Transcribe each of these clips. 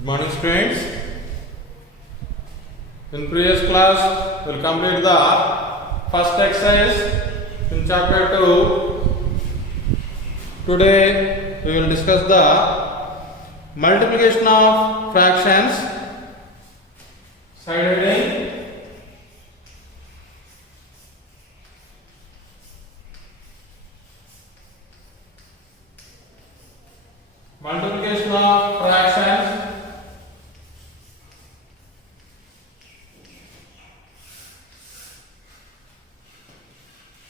Good morning, students. In previous class, we will complete the first exercise in chapter 2. Today, we will discuss the multiplication of fractions. Side heading. Multiplication of fractions.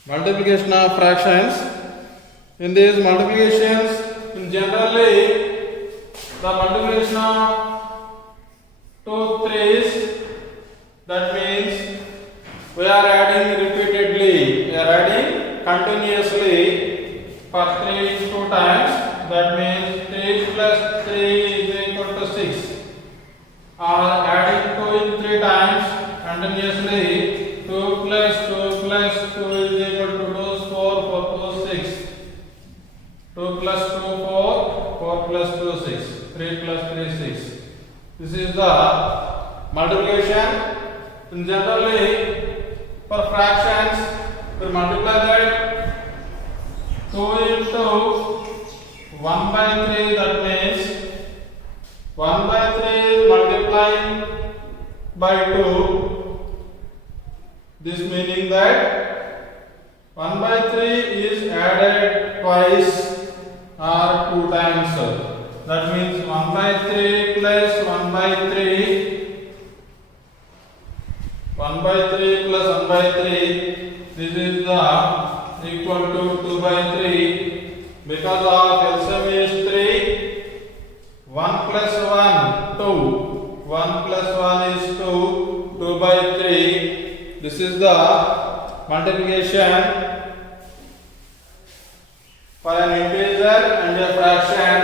Multiplication of fractions. In these multiplications, in generally, the multiplication of 2 threes, that means we are adding repeatedly, we are adding continuously for 3 2 times. That means 3 plus 3 is equal to 6. Or adding 2 in 3 times continuously, 2 plus 2 plus 2 is equal to 2 4 4 2 6. 2 plus 2 4, 4 plus 2 6, 3 plus 3 6. This is the multiplication. And generally, for fractions, we multiply that 2 into 1 by 3, that means 1 by 3 is multiplying by 2. This meaning that 1 by 3 is added twice or 2 times. That means 1 by 3 plus 1 by 3. 1 by 3 plus 1 by 3. This is the equal to 2 by 3. Because of LCM is 3. 1 plus 1, 2. 1 plus 1 is 2. 2 by 3. This is the multiplication for an integer and a fraction.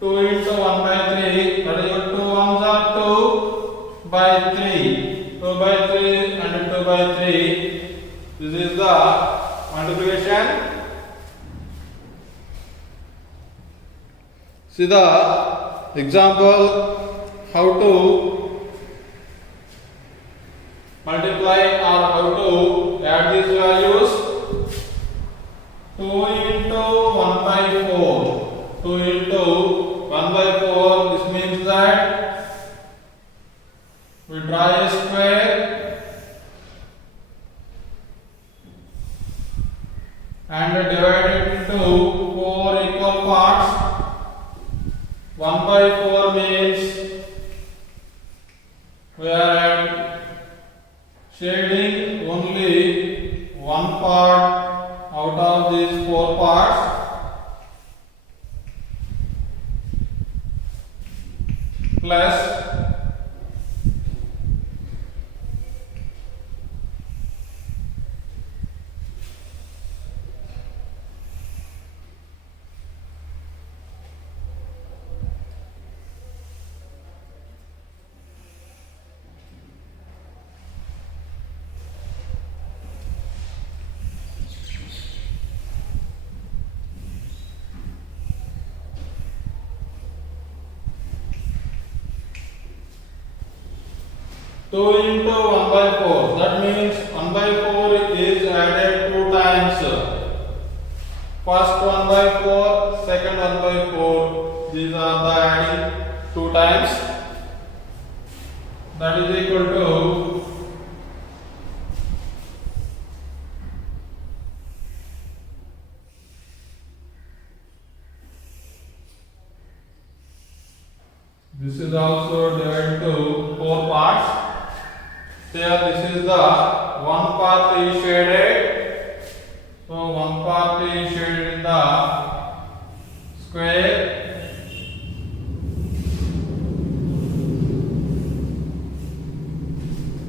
2 into 1 by 3, that is 2 ones are 2 by 3. 2 by 3 and 2 by 3. This is the multiplication. See the example how to multiply or how to add these values. 2 into 1 by 4. 2 into 1 by 4. This means that we draw a square and divide it into 4 equal parts. 1 by 4 means we are shading only one part out of these 4 parts. Plus two into 1 by 4. That means 1 by 4 is added 2 times. First 1 by 4, second 1 by 4. These are the adding 2 times. That is equal to this is also divided to 4 parts. Here this is the one part is shaded. So one part is shaded in the square.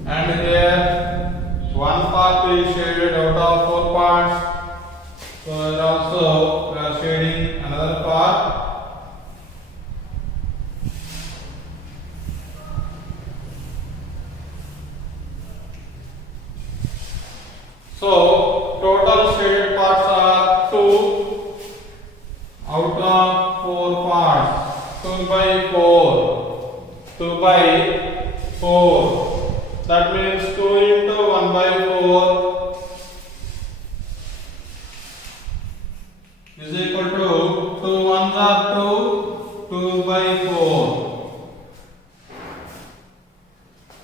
And here one part is shaded out of 4 parts. So here also we are shading another part. So total shaded parts are 2 out of 4 parts. 2 by 4. by 4. That means 2 into 1 by 4 is equal to 2 ones are 2 by 4.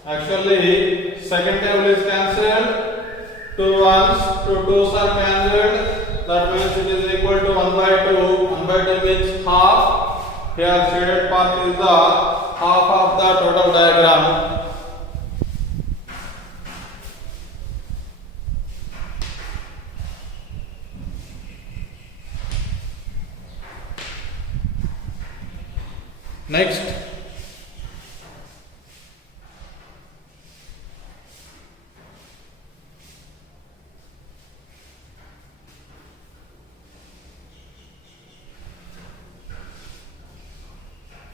Actually, second table is cancelled. 2 ones, 2 twos are cancelled. That means it is equal to 1 by 2. 1 by 2 means half. Here shaded part is the half of the total diagram. Next,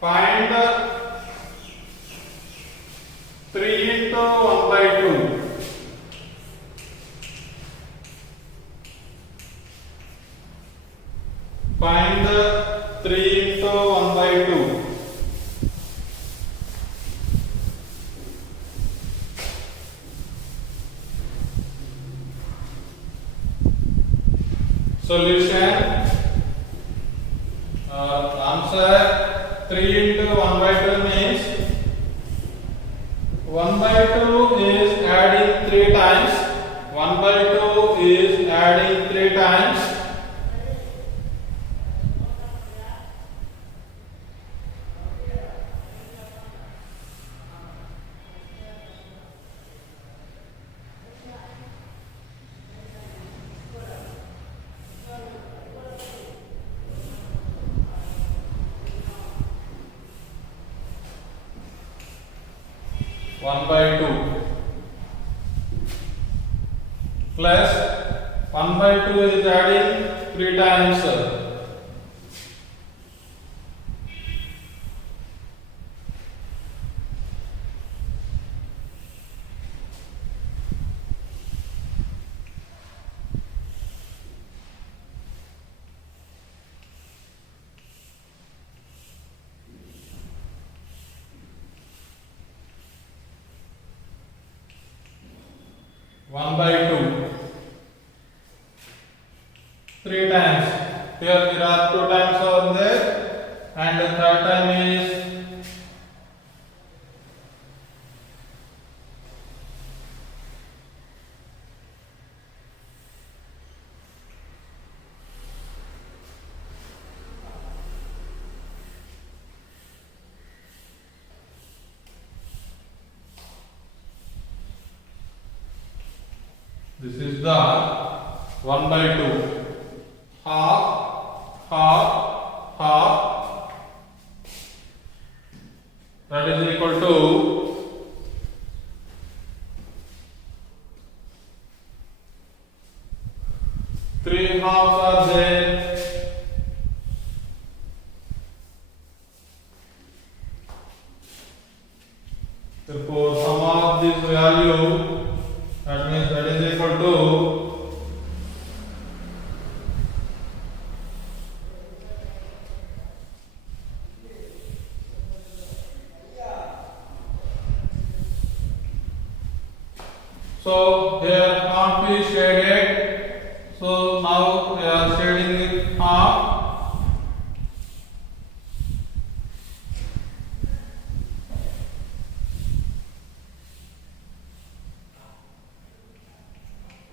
find 3 into 1 by 2. Find 3 into 1 by 2. Solution. Answer 3 into 1 by 2 means 1 by 2 is adding 3 times. 1 by 2 is adding 3 times. One by 2 plus 1 by 2 is adding 3 times. One by 2 3 times. Here there are 2 times over there, and the third time is this is the 1 by 2. Half, half, half. That is equal to 3 halves are there. Therefore, sum of this value, that means that is equal to so here half is shaded. So now we are shading it half.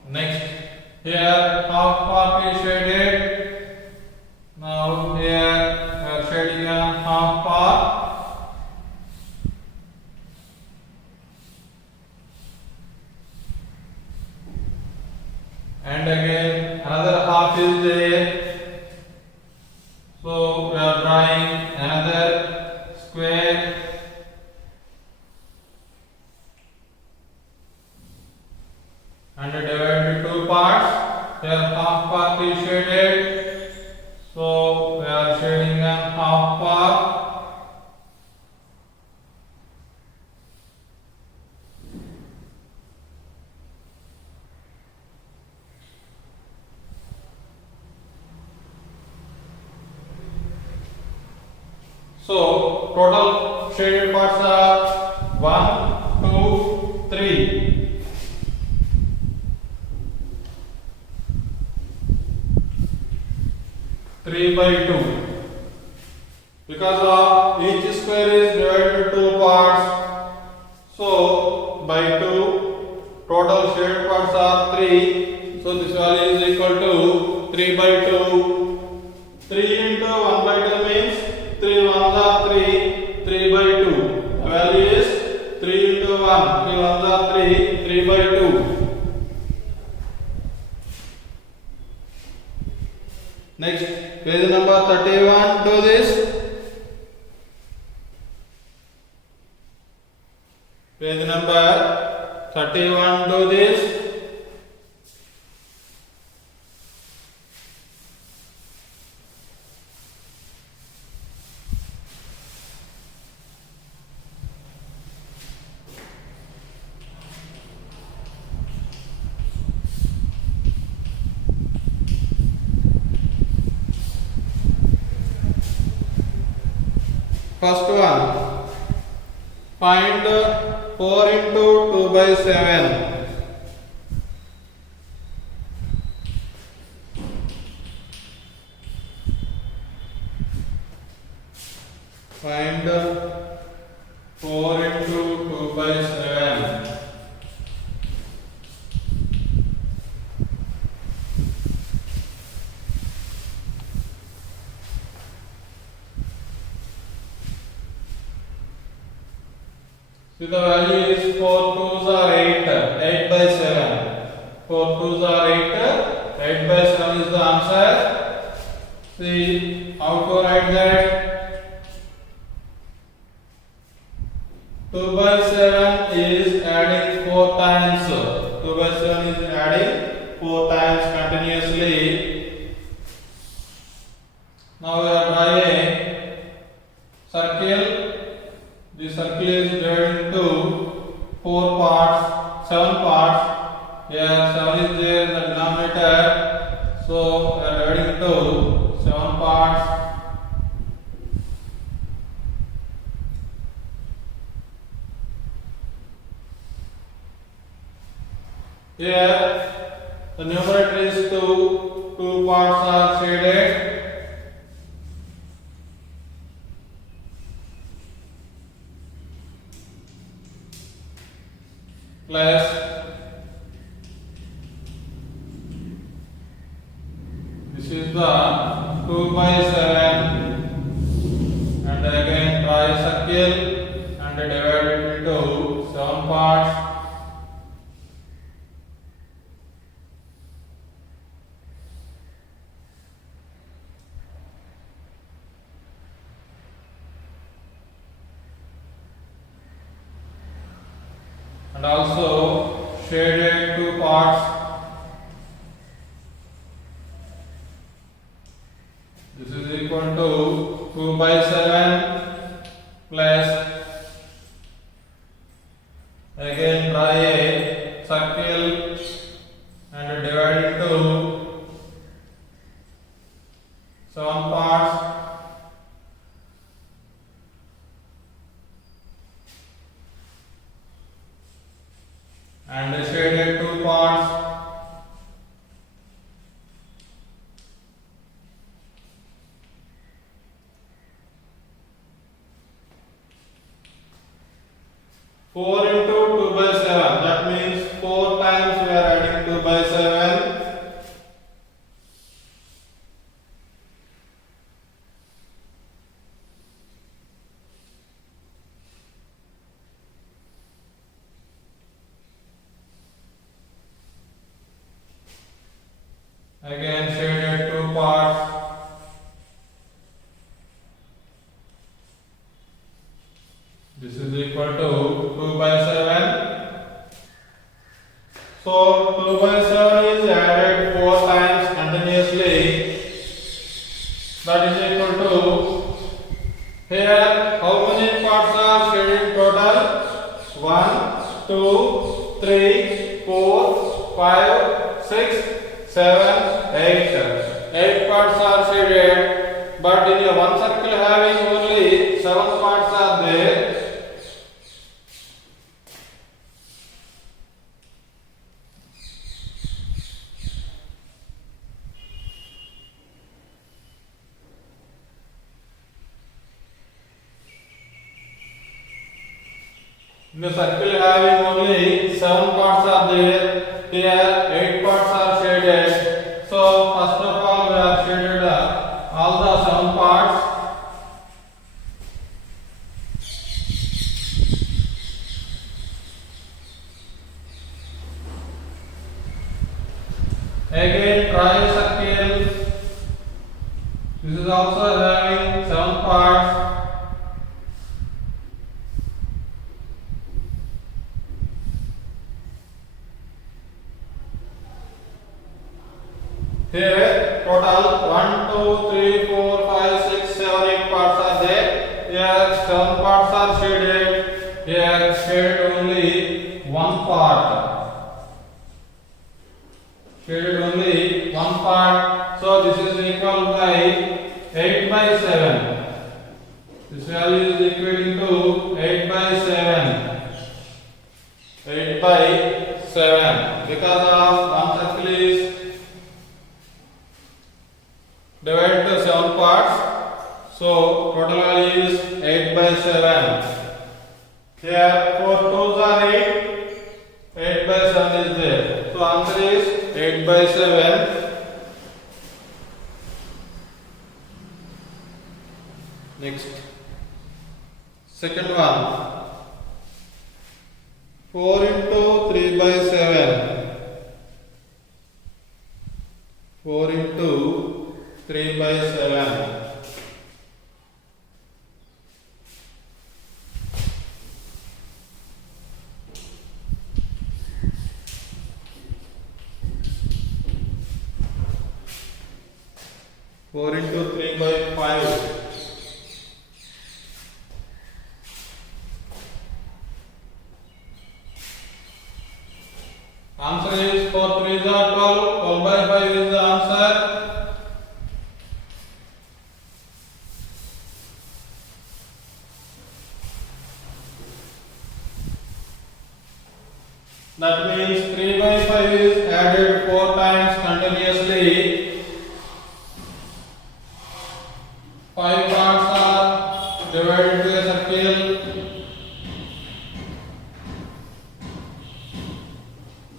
Next, here half part is shaded. Now here we are shading a half part. And again another half is there. So we are drawing another square. And divide into 2 parts. Here half part is shaded. So we are shading a half part. So total shaded parts are 1, 2, 3. Three by 2. Because of each square is divided into 2 parts, so by 2, total shaded parts are 3. So this value is equal to 3 by 2. 3 into 1 by 2 means 3 ones are 3. 3 by 2. The value is 3 into 1. 3 ones are 3. 3 by 2. Next, page number 31. Do this. Page number 31. Do this. First one, find 4 into 2 by 7. Find 4 into 2 by 7. So the value is 4 2s are 8, 8 by 7. 4 2s are 8, 8 by 7 is the answer. See how to write that. 2 by 7 is adding 4 times. 2 by 7 is adding 4 times continuously. Now we are drawing circle. The circle is divided into 4 parts, 7 parts. Here 7 is there in the denominator, so we are dividing into 7 parts. Here the numerator is 2, 2 parts are shaded. Plus this is the 2 by 7, and again draw a circle and divide it into 7 parts. And also shaded 2 parts. This is equal to 2 by 7 plus again draw a circle and divide into 7 parts. And shaded 2 parts. Four into 2 by 7. That means 4 times we are adding 2 by 7. Again shaded 2 parts. This is equal to 2 by 7. So 2 by 7 is added 4 times continuously. That is equal to, here how many parts are shaded total? 1, 2, 3, 4, 5, 6, 7, 8. 8 parts are shaded. but in a one circle having only 7 parts are there. In a circle having only 7 parts are there, here 8 parts are shaded. So first of all we have shaded all the 7 parts. Again try a circle. This is also having 7 parts. Here total 1, 2, 3, 4, 5, 6, 7, 8 parts are there. Here 7 parts are shaded. Here shaded only 1 part. Shaded only 1 part. So this is equal by 8 by 7. This value is equating to 8 by 7. 8 by 7. Because of one circle is divided to 7 parts, so total value is 8 by 7. Here 4 2s are 8, 8 by 7 is there. So answer is 8 by 7. Next, second one, 4 into 3 by 7. 4 into 3 by 7. Four into 3 by 5. Answer is 4 3s are 12. 12 by 5 is the answer. That means 3 by 5 is added 4 times continuously. 5 parts are divided to a circle.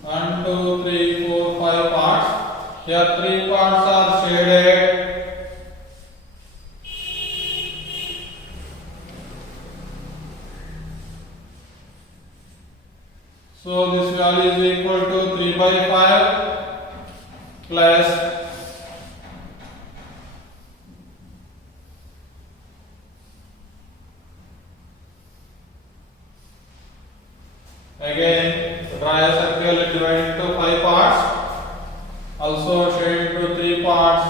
1, 2, 3, 4, 5 parts. Here 3 parts are shaded. So this value is equal to 3 by 5 plus again draw a circle divided into 5 parts, also shade into 3 parts.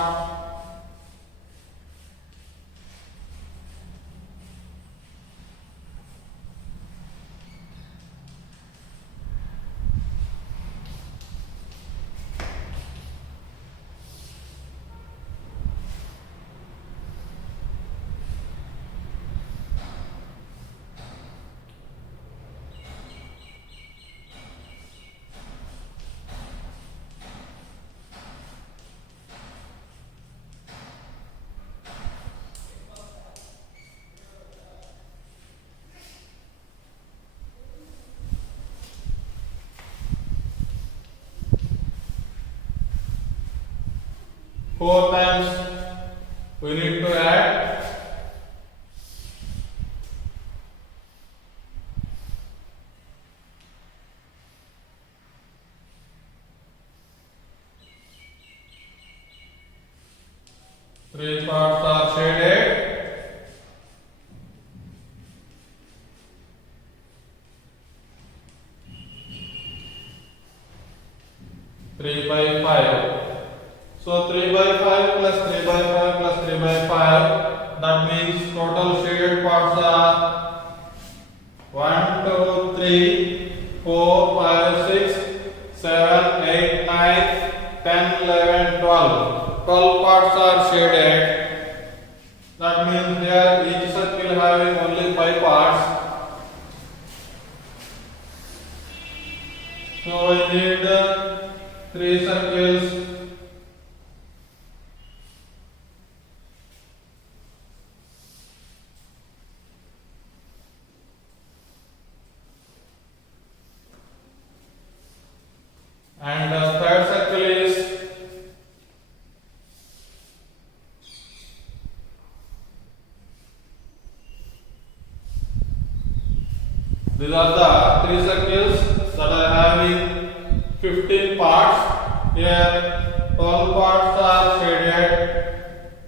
Four times we need to add. Three parts are shaded. Three by 5. So 3 by 5 plus 3 by 5 plus 3 by 5, that means total shaded parts are 1, 2, 3, 4, 5, 6, 7, 8, 9, 10, 11, 12. 12 parts are shaded. That means here each circle having only 5 parts. So we need 3 circles. And the third circle is these are the 3 circles that are having 15 parts. Here 12 parts are shaded.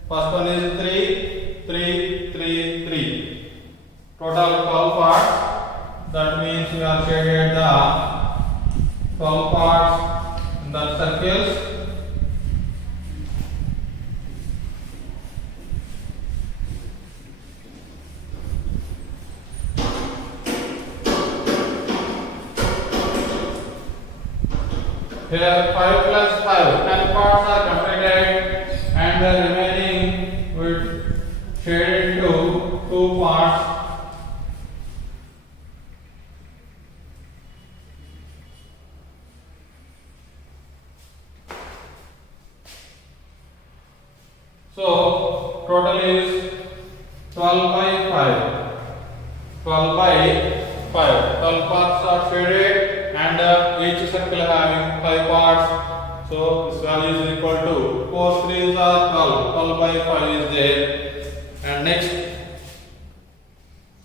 First one is 3, 3, 3, 3. Total 12 parts. That means we have shaded the 12 parts in the circles. Here 5 plus 5, 10 parts are completed and the remaining would shade into 2 parts. So total is 12 by 5. 12 by 5. 12 parts are shaded and each circle having 5 parts. So this value is equal to 4 3s are 12. 12 by 5 is there. And next,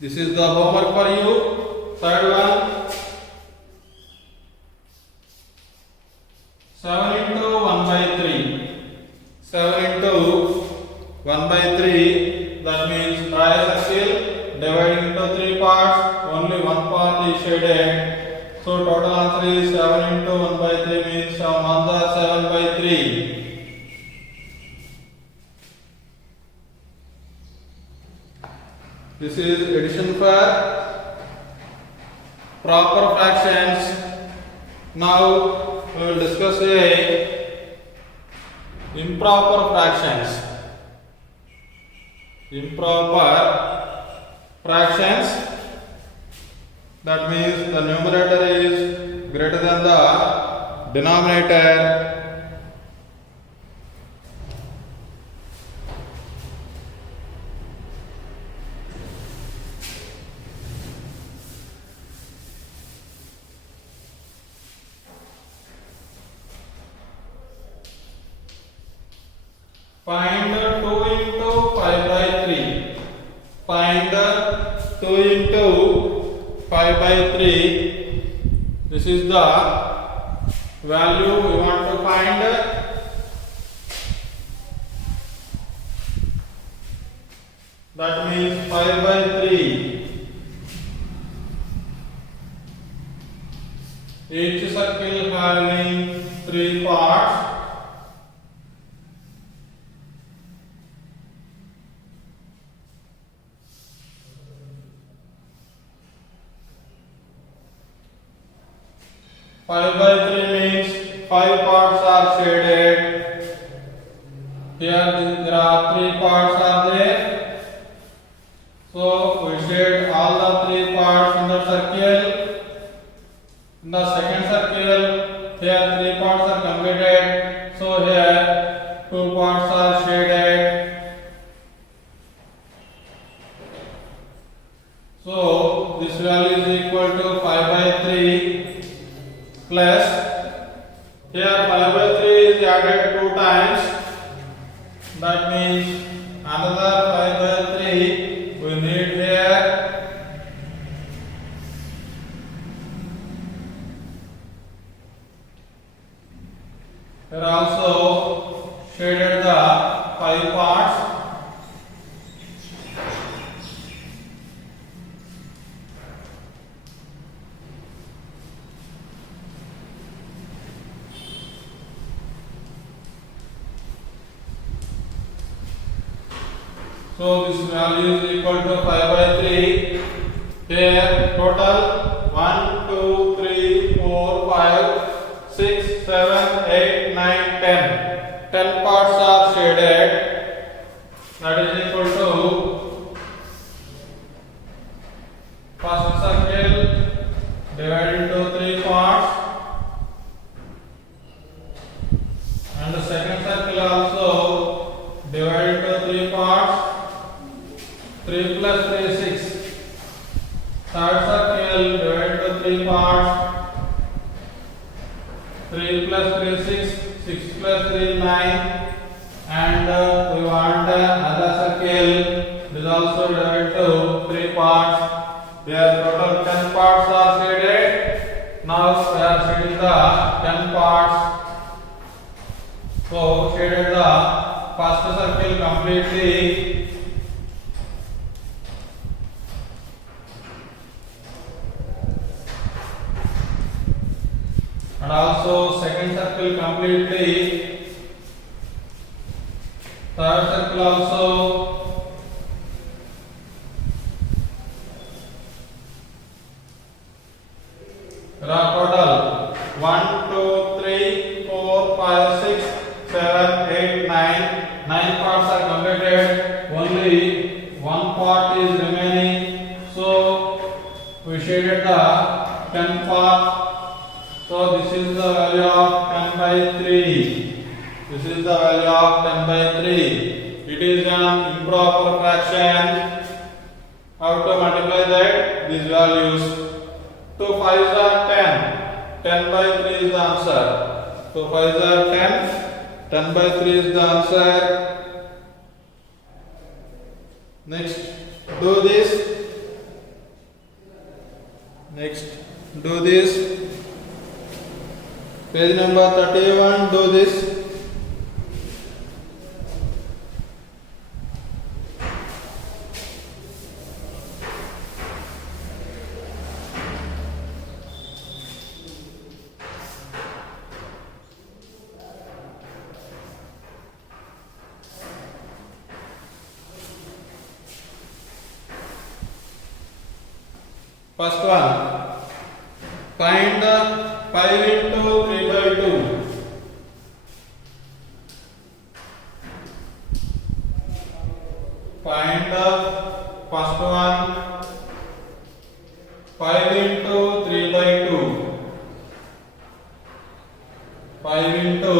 this is the homework for you. Third one. 7 into 1 by 3. 7 into 1 by 3, that means draw a circle dividing into 3 parts, only one part is shaded. So total answer is 7 into 1 by 3 means 7 ones are 7 by 3. This is addition for proper fractions. Now we will discuss improper fractions. Improper fractions, that means the numerator is greater than the denominator. Find 2 into 5 by 3. Find 2 into 5 by 3. This is the value we want to find. That means 5 by 3. Each circle having 3 parts. Five by 3 means 5 parts are shaded. Here there are 3 parts are there. So we shade all the 3 parts in the circle. In the second circle, here 3 parts are completed. So here 2 parts are shaded. So this value is equal to 5 by 3. Plus here 5 by 3 is added 2 times. That means another 5 by 3 we need here. Here also shaded the 5 parts. So this value is equal to 5 by 3. Here total 1, 2, 3, 4, 5, 6, 7, 8, 9, 10. 10 parts are shaded. That is equal to 3 6, 6 plus 3 9, and we want another circle. It is also divided into 3 parts. There total 10 parts are shaded. Now we are shading the 10 parts. So shaded the first circle completely. And also second circle completely. Third circle also. There are total 1, 2, 3, 4, 5, 6, 7, 8, 9. 9 parts are completed. Only one part is remaining. So we shaded the 10 part. So this is the value of 10 by 3. This is the value of 10 by 3. It is an improper fraction. How to multiply that? These values. 2 5s are 10. 10 by 3 is the answer. 2 5s are 10. 10 by 3 is the answer. Next, do this. Next, do this. Page number 31, do this. First one, find 5 into 3 by 2. Find first one, 5 into 3 by 2. 5 into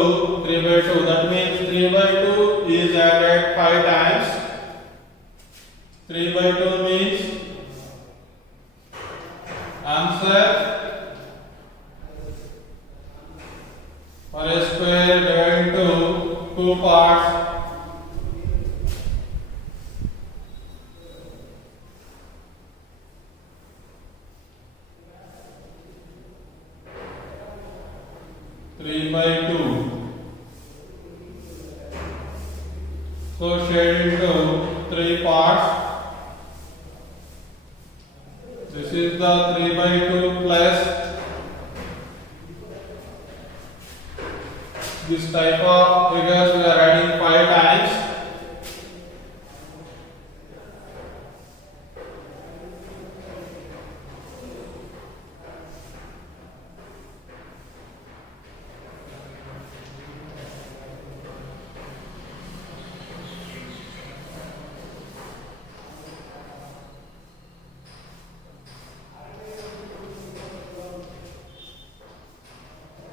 3 by 2. That means 3 by 2 is added 5 times. 3 by 2 means answer for a square divided into 2 parts. Three by 2. So shade into 3 parts. This is the 3 by 2 plus this type of figures we are adding 5 times.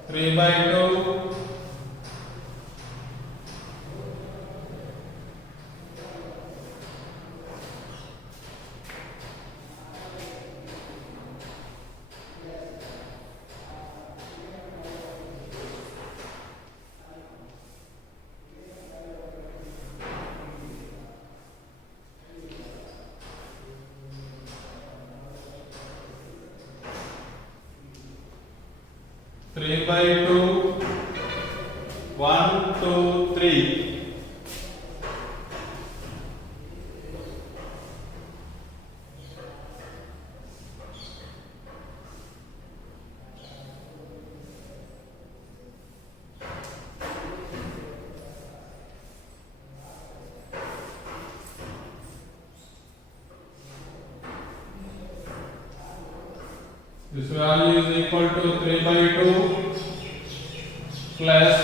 Three by 2. Three by 2. 1, 2, 3. This value is equal to 3 by 2 plus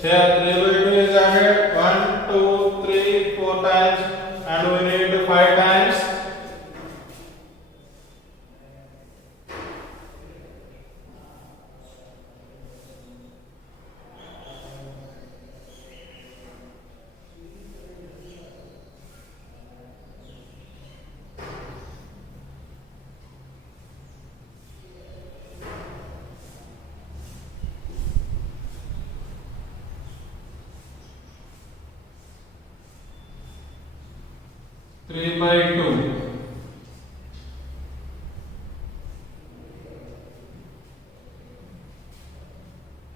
here 3 by 2 is added 1, 2, 3, 4 times and we need 5 times. 3 by 2.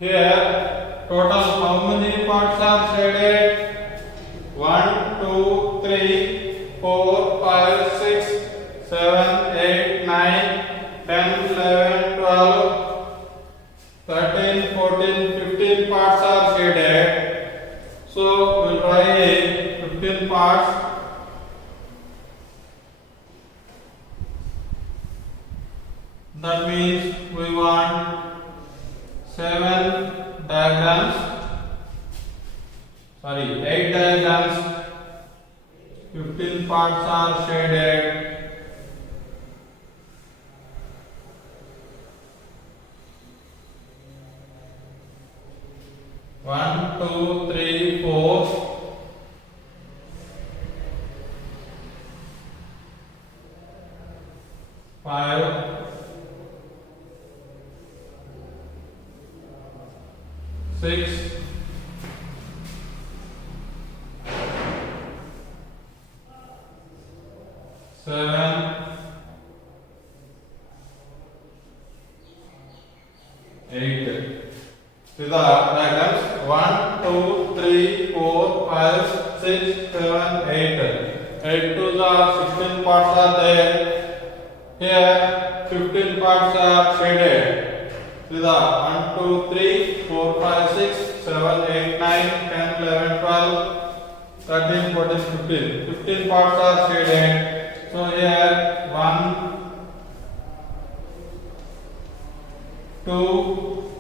Here, total how many parts are shaded? 1, 2, 3, 4, 5, 6, 7, 8, 9, 10, 11, 12, 13, 14, 15 parts are shaded. So, we will try 15 parts. That means we want 7 diagrams, 8 diagrams, 15 parts are shaded. One, two, three, four, five, 6, 7, 8. See the diagrams 1, 2, 3, 4, 5, 6, 7, 8. 8 to the 16 parts are there. Here 15 parts are shaded. See the 1, 2, 3, 4, 5, 6, 7, 8, 9, 10, 11, 12, 13, 14, 15. 15 parts are shaded. So here 1, 2,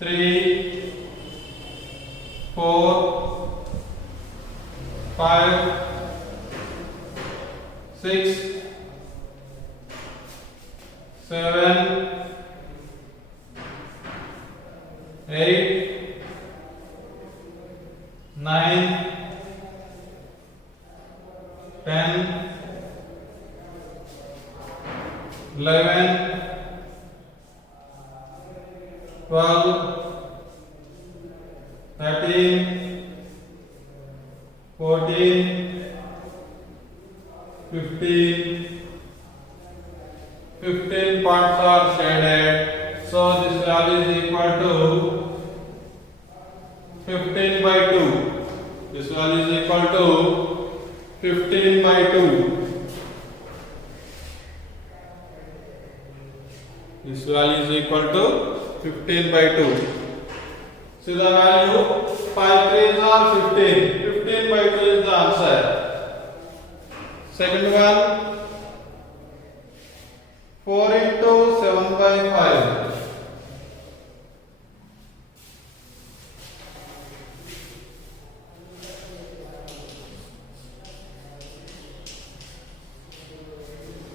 3, 4, 5, 6, 7, 8, 9, 10, 11, 12, 13, 14, 15. 15 parts are shaded. So this value is equal to 15 by 2. This value is equal to 15 by 2. This value is equal to 15 by 2. See the value 5 3s are 15. 15 by 2 is the answer. Second one, 4 into 7 by 5.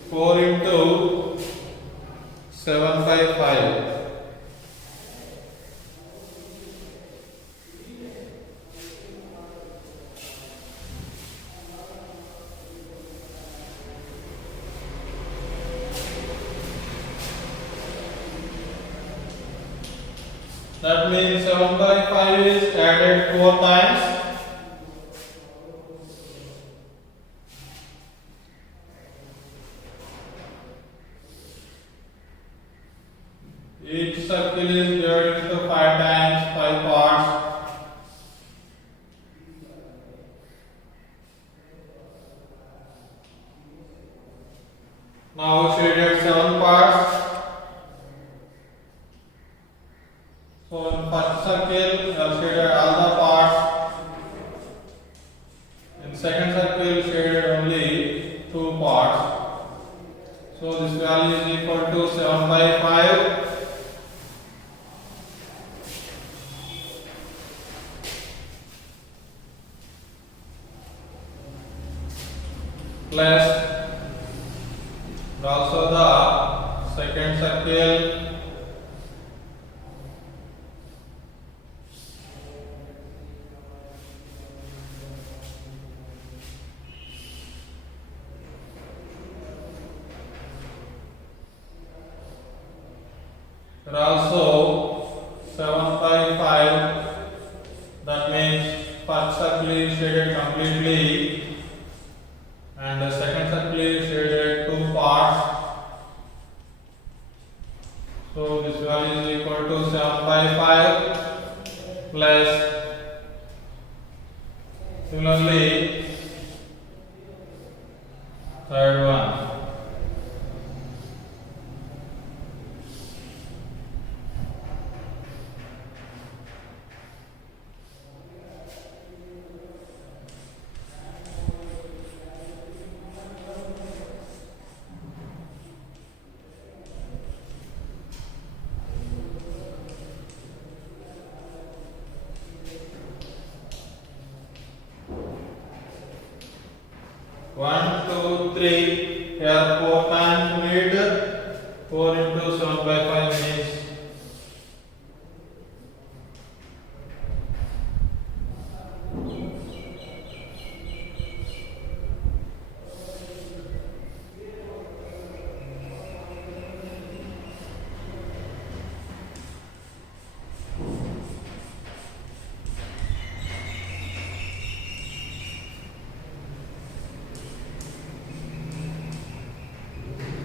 4 into 7 by 5. That means 7 by 5 is added 4 times. Each circle is divided into 5 times, 5 parts. Now shaded 7 parts. So in first circle, we have shaded all the parts. In second circle, we shaded only 2 parts. So this value is equal to 7 by 5. Plus also the second circle. And also 7 by 5, that means first circle is shaded completely. 5 plus similarly third one. One, two, three. Here 4 times made. 4 into 7/5 means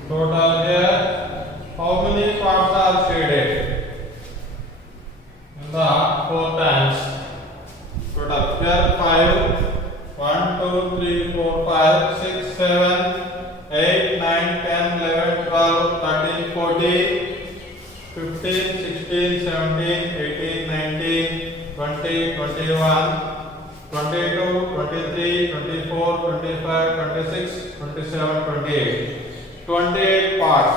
total here. How many parts are shaded? In the 4 times. Total here 5. 1, 2, 3, 4, 5, 6, 7, 8, 9, 10, 11, 12, 13, 14, 15, 16, 17, 18, 19, 20, 21, 22, 23, 24, 25, 26, 27, 28. 28 parts.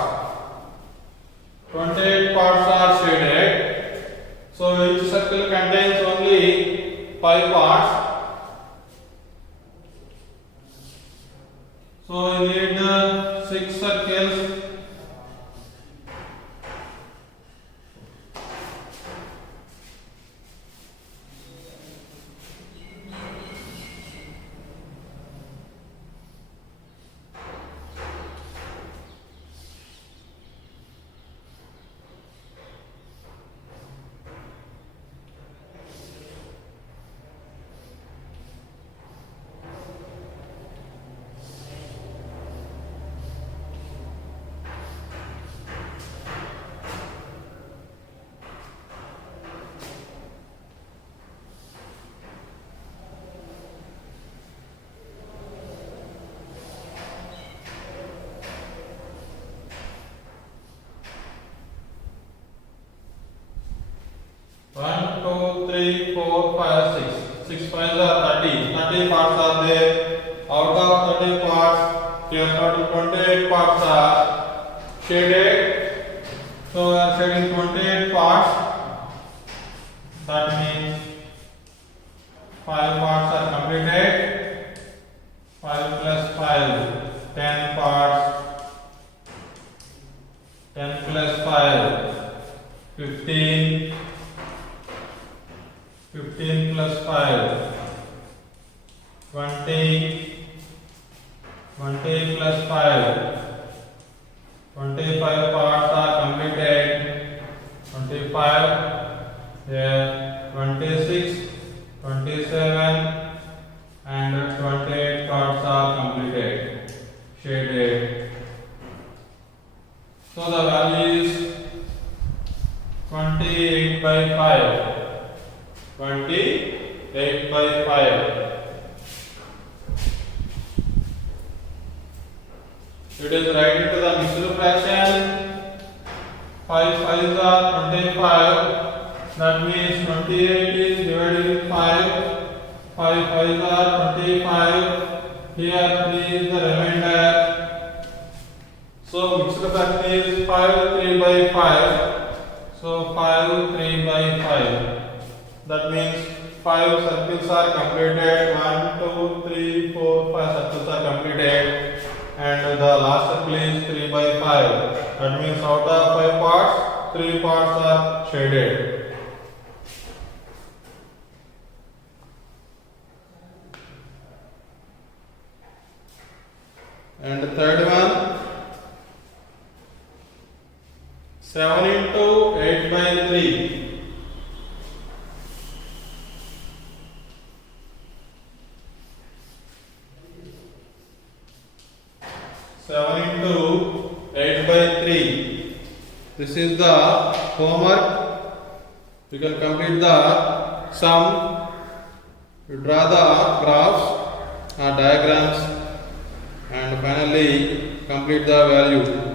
28 parts are shaded. So each circle contains only 5 parts. So you need 6 circles. One, two, three, four, five, six. 6 5s are 30. 30 parts are there. Out of 30 parts, here total 28 parts are shaded. So we are shading 28 parts. That means 5 parts are completed. 5 plus 5, 10 parts. 10 plus 5, 15. 15 plus 5, 20, 20 plus 5, 25 parts are completed, 25, here 26, 27 and 28 parts are completed, shaded. So the value is 28 by 5. 28 by 5. It is right into the mixed fraction. 5 5s are 25. That means 28 is divided with 5. 5 5s are 25. Here 3 is the remainder. So mixed fraction is 5 3 by 5. So 5 3 by 5. That means 5 circles are completed. 1, 2, 3, 4, 5 circles are completed. And the last circle is 3 by 5. That means out of 5 parts, 3 parts are shaded. And the third one, 7 into 8 by 3. 7 into 8 by 3. This is the homework. You can complete the sum. You draw the graphs or diagrams and finally complete the value.